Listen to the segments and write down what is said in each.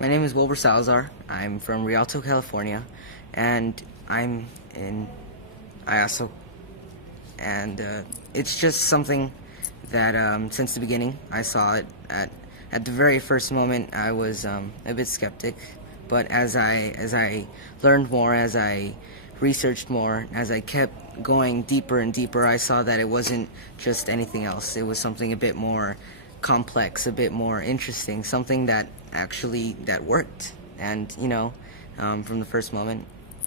My name is Wilbur Salazar. I'm from Rialto, California, and I'm in IASO. And it's just something that since the beginning I saw it. At the very first moment, I was a bit skeptic, but as I learned more, as I researched more, as I kept going deeper and deeper, I saw that it wasn't just anything else. It was something a bit more complex, a bit more interesting, something that actually that worked. And from the first moment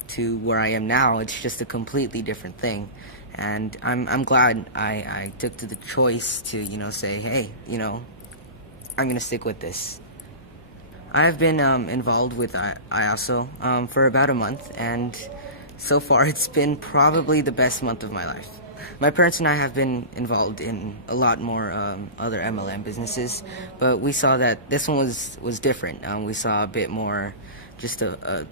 to where I am now, it's just a completely different thing. And I'm glad I took to the choice to say, hey, I'm gonna stick with this. I've been involved with IASO for about a month, and so far it's been probably the best month of my life. My parents and I have been involved in a lot more other MLM businesses, but we saw that this one was different. We saw a bit more just a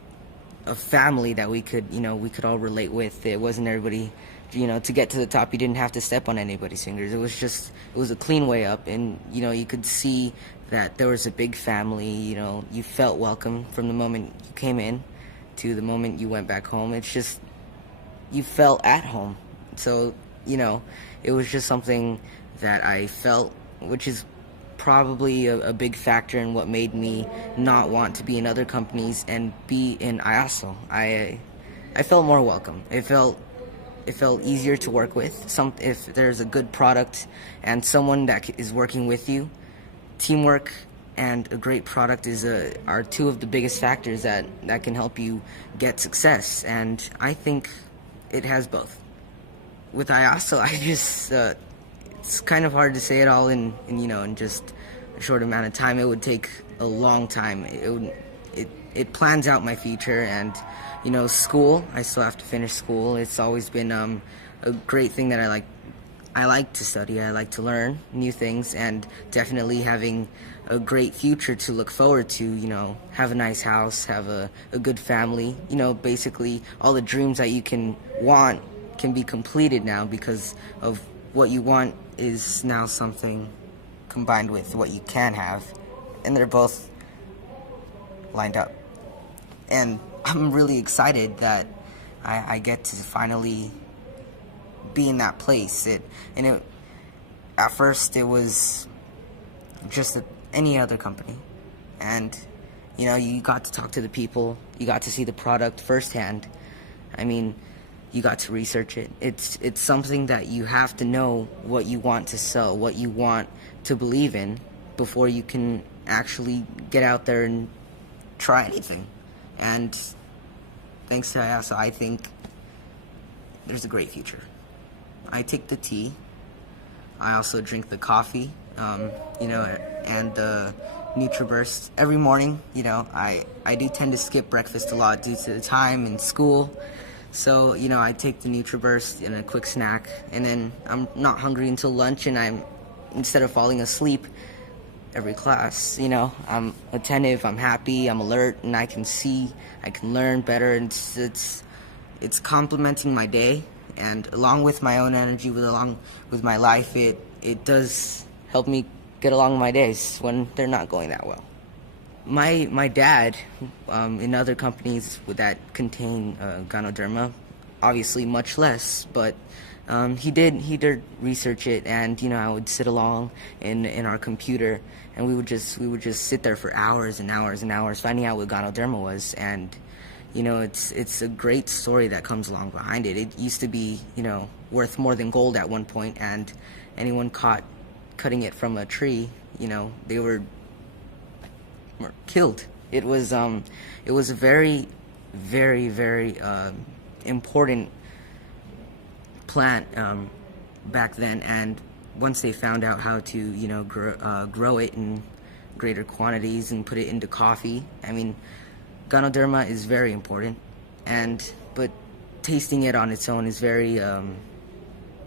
family that we could all relate with. It wasn't everybody, to get to the top, you didn't have to step on anybody's fingers. It was a clean way up, and you could see that there was a big family. You felt welcome from the moment you came in to the moment you went back home. It's just, you felt at home. So, it was just something that I felt, which is probably a big factor in what made me not want to be in other companies and be in IASO. I felt more welcome. It felt easier to work with. If there's a good product and someone that is working with you, teamwork and a great product are two of the biggest factors that can help you get success. And I think it has both. With IASO, it's kind of hard to say it all in just a short amount of time. It would take a long time. It plans out my future, and school. I still have to finish school. It's always been a great thing that I like. I like to study. I like to learn new things, and definitely having a great future to look forward to. Have a nice house, have a good family. Basically all the dreams that you can want can be completed now, because of what you want is now something combined with what you can have, and they're both lined up. And I'm really excited that I get to finally be in that place. At first it was just any other company, and you got to talk to the people, you got to see the product firsthand. You got to research it. It's something that you have to know what you want to sell, what you want to believe in, before you can actually get out there and try anything. And thanks to IASO, I think there's a great future. I take the tea. I also drink the coffee, and the NutriBurst every morning. I do tend to skip breakfast a lot due to the time and school. So, I take the NutriBurst and a quick snack, and then I'm not hungry until lunch, and instead of falling asleep every class, I'm attentive, I'm happy, I'm alert, and I can see, I can learn better, and it's complementing my day, and along with my own energy, along with my life, it does help me get along my days when they're not going that well. My dad, in other companies that contain Ganoderma, obviously much less, but he did research it, and I would sit along in our computer, and we would just sit there for hours and hours and hours finding out what Ganoderma was. And it's a great story that comes along behind it. It used to be worth more than gold at one point, and anyone caught cutting it from a tree, they were killed. It was a very, very, very important plant back then, and once they found out how to grow it in greater quantities and put it into coffee, Ganoderma is very important, but tasting it on its own is very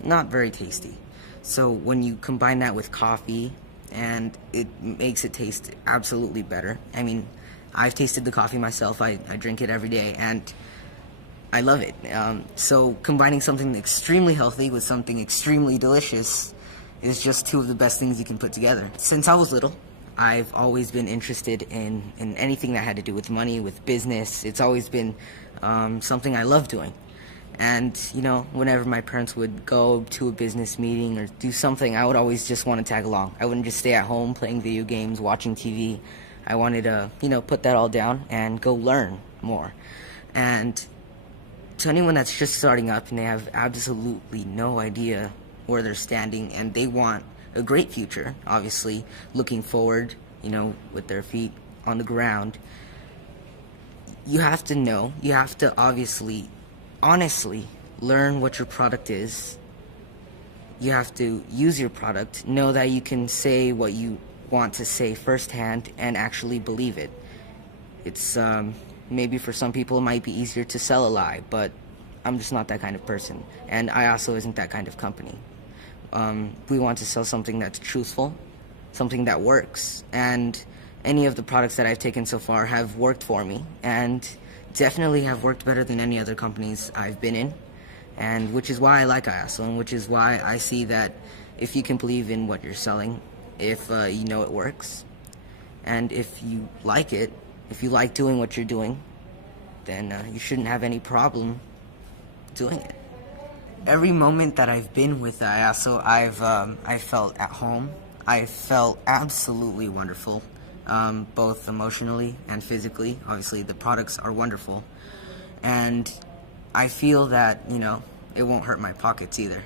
not very tasty. So when you combine that with coffee, and it makes it taste absolutely better. I've tasted the coffee myself. I drink it every day, and I love it. So combining something extremely healthy with something extremely delicious is just two of the best things you can put together. Since I was little, I've always been interested in anything that had to do with money, with business. It's always been something I love doing. And, whenever my parents would go to a business meeting or do something, I would always just want to tag along. I wouldn't just stay at home playing video games, watching TV. I wanted to, put that all down and go learn more. And to anyone that's just starting up and they have absolutely no idea where they're standing and they want a great future, obviously looking forward, with their feet on the ground, you have to obviously, honestly, learn what your product is. You have to use your product, know that you can say what you want to say firsthand and actually believe it. It's, maybe for some people it might be easier to sell a lie, but I'm just not that kind of person, and I also isn't that kind of company. We want to sell something that's truthful, something that works, and any of the products that I've taken so far have worked for me, and definitely have worked better than any other companies I've been in, and which is why I like IASO, and which is why I see that if you can believe in what you're selling, if you know it works, and if you like it, if you like doing what you're doing, then you shouldn't have any problem doing it. Every moment that I've been with IASO, I felt at home. I felt absolutely wonderful, both emotionally and physically. Obviously, the products are wonderful, and I feel that it won't hurt my pockets either.